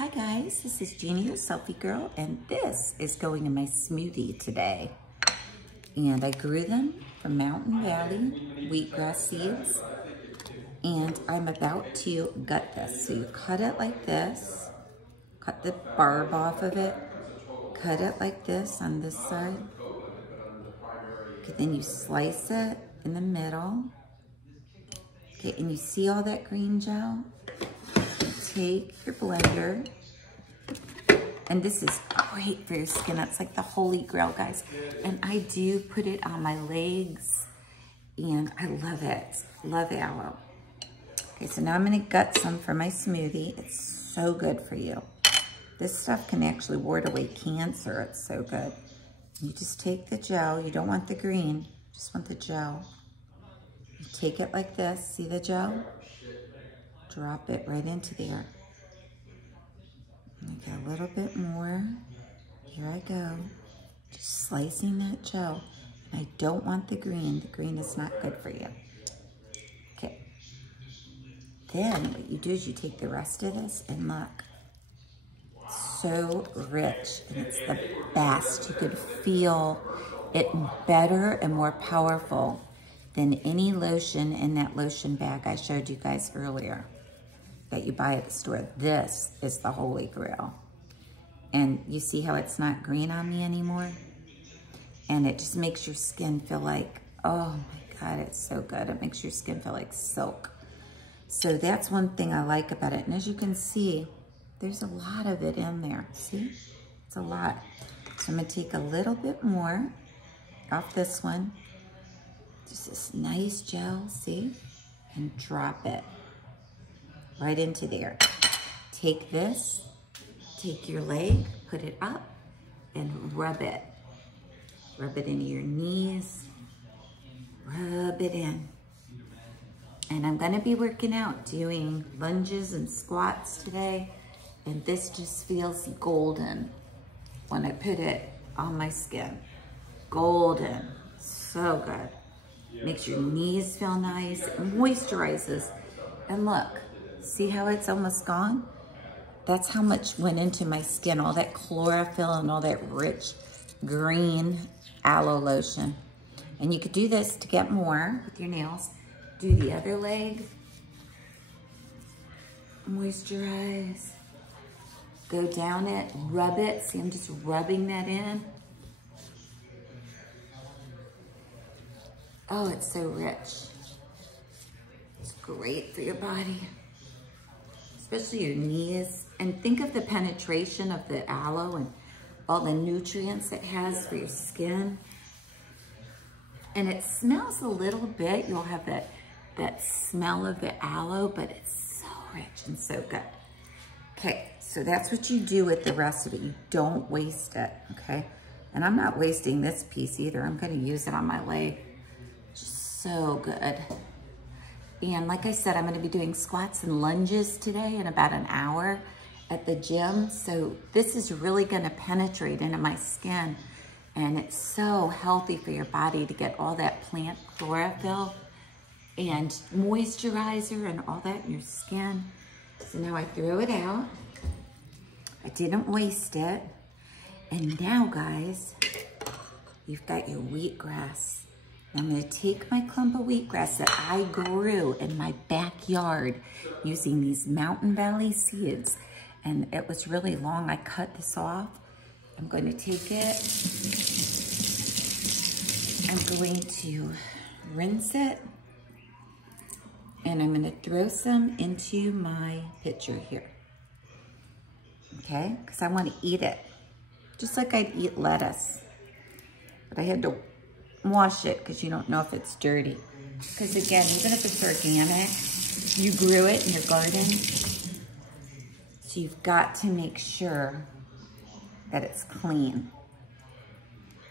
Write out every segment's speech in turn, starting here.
Hi guys, this is Jeannie, your selfie girl, and this is going in my smoothie today. And I grew them from Mountain Valley wheatgrass seeds, and I'm about to gut this. So you cut it like this, cut the barb off of it, cut it like this on this side. Okay, then you slice it in the middle. Okay, and you see all that green gel? Take your blender, and this is great for your skin. That's like the holy grail, guys. And I do put it on my legs, and I love it. Love aloe. Okay, so now I'm gonna gut some for my smoothie. It's so good for you. This stuff can actually ward away cancer. It's so good. You just take the gel. You don't want the green, just want the gel. You take it like this, see the gel? Drop it right into there. I get a little bit more. Here I go. Just slicing that gel. And I don't want the green. The green is not good for you. Okay. Then what you do is you take the rest of this and look. So rich, and it's the best. You could feel it better and more powerful than any lotion in that lotion bag I showed you guys earlier that you buy at the store. This is the holy grail. And you see how it's not green on me anymore? And it just makes your skin feel like, oh my God, it's so good. It makes your skin feel like silk. So that's one thing I like about it. And as you can see, there's a lot of it in there. See? It's a lot. So I'm gonna take a little bit more off this one. Just this nice gel, see? And drop it right into there. Take this, take your leg, put it up, and rub it. Rub it into your knees. Rub it in. And I'm gonna be working out, doing lunges and squats today. And this just feels golden when I put it on my skin. Golden, so good. Makes your knees feel nice, it moisturizes. And look, see how it's almost gone? That's how much went into my skin, all that chlorophyll and all that rich green aloe lotion. And you could do this to get more with your nails. Do the other leg. Moisturize. Go down it, rub it. See, I'm just rubbing that in. Oh, it's so rich. It's great for your body, especially your knees. And think of the penetration of the aloe and all the nutrients it has for your skin. And it smells a little bit. You'll have that smell of the aloe, but it's so rich and so good. Okay, so that's what you do with the rest of it. You don't waste it, okay? And I'm not wasting this piece either. I'm gonna use it on my leg. Just so good. And like I said, I'm gonna be doing squats and lunges today in about an hour at the gym. So this is really gonna penetrate into my skin. And it's so healthy for your body to get all that plant chlorophyll and moisturizer and all that in your skin. So now I throw it out. I didn't waste it. And now, guys, you've got your wheatgrass. Now I'm gonna take my clump of wheatgrass that I grew in my backyard using these Mountain Valley seeds. And it was really long. I cut this off. I'm going to take it. I'm going to rinse it. And I'm gonna throw some into my pitcher here. Okay, because I wanna eat it. Just like I'd eat lettuce. But I had to wash it because you don't know if it's dirty. Because again, even if it's organic, you grew it in your garden. So you've got to make sure that it's clean.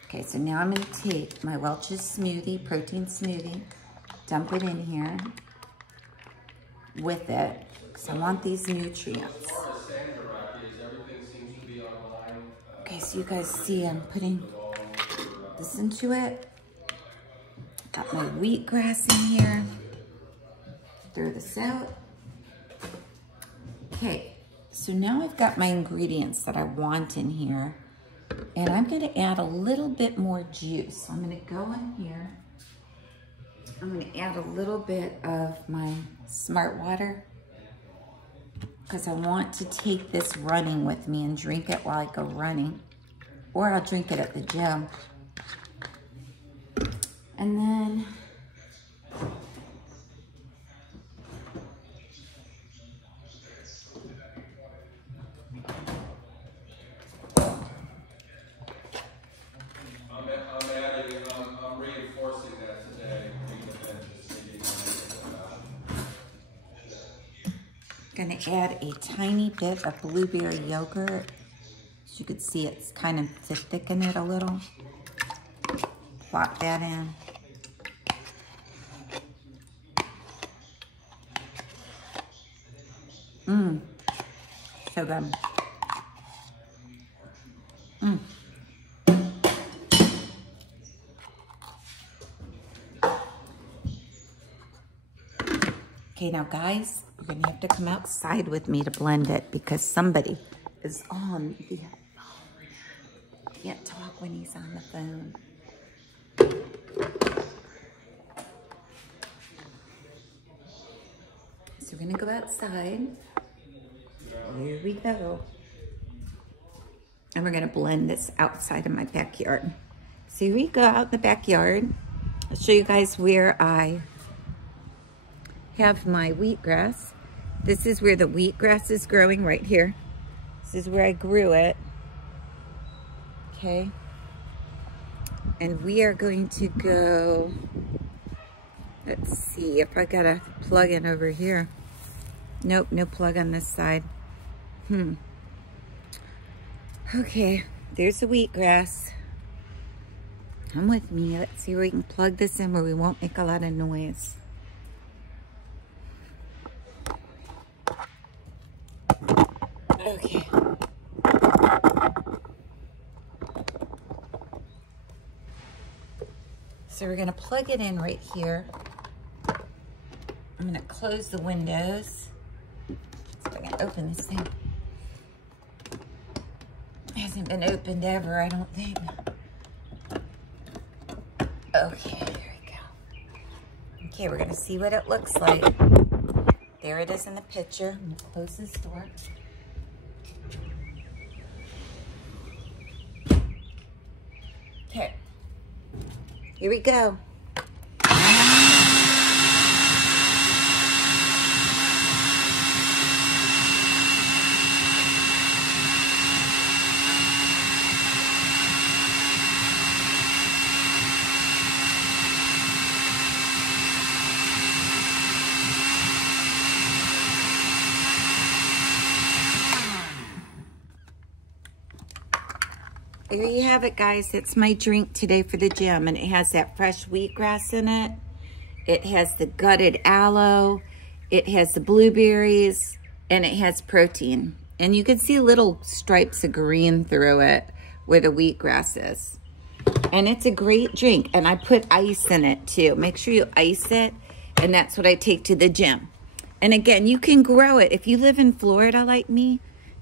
Okay, so now I'm gonna take my Welch's smoothie, protein smoothie, dump it in here with it, because I want these nutrients. Okay, so you guys see I'm putting this into it. Got my wheatgrass in here. Throw this out. Okay, So now I've got my ingredients that I want in here, and I'm gonna add a little bit more juice. So I'm gonna go in here. I'm gonna add a little bit of my Smart Water because I want to take this running with me and drink it while I go running, or I'll drink it at the gym. And then I'm reinforcing that today. gonna add a tiny bit of blueberry yogurt. As you can see, it's kind of to thicken it a little. Plop that in. Mmm, so good. Mmm. Okay, now guys, you're gonna have to come outside with me to blend it because somebody is on the phone. Can't talk when he's on the phone. So we're gonna go outside. Here we go. And we're gonna blend this outside of my backyard. So here we go out in the backyard. I'll show you guys where I have my wheatgrass. This is where the wheatgrass is growing right here. This is where I grew it. Okay. And we are going to go, let's see if I got a plug in over here. Nope, no plug on this side. Okay, there's the wheatgrass. Come with me. Let's see where we can plug this in where we won't make a lot of noise. Okay. So we're gonna plug it in right here. I'm gonna close the windows. See if I can open this thing. It hasn't been opened ever, I don't think. Okay, there we go. Okay, we're gonna see what it looks like. There it is in the picture. I'm gonna close this door. Okay, here we go. There you have it, guys. It's my drink today for the gym, and it has that fresh wheatgrass in it. It has the gutted aloe. It has the blueberries, and it has protein. And you can see little stripes of green through it where the wheatgrass is. And it's a great drink, and I put ice in it too. Make sure you ice it, and that's what I take to the gym. And again, you can grow it. If you live in Florida like me,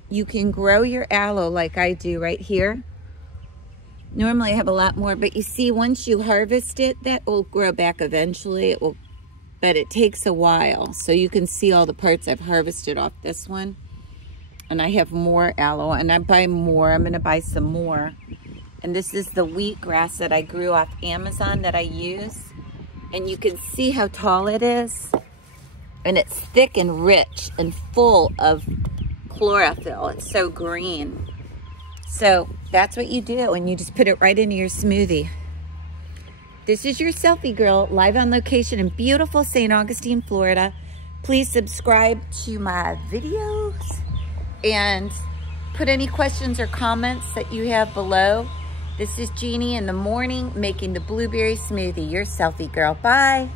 you can grow your aloe like I do right here. Normally I have a lot more, but you see, once you harvest it, that will grow back eventually. It will, but it takes a while. So you can see all the parts I've harvested off this one. And I have more aloe, and I buy more. I'm gonna buy some more. And this is the wheatgrass that I grew off Amazon that I use. And you can see how tall it is. And it's thick and rich and full of chlorophyll. It's so green. So that's what you do, and you just put it right into your smoothie. This is your selfie girl, live on location in beautiful St. Augustine, Florida. Please subscribe to my videos and put any questions or comments that you have below. This is Jeannie in the morning making the blueberry smoothie, your selfie girl. Bye.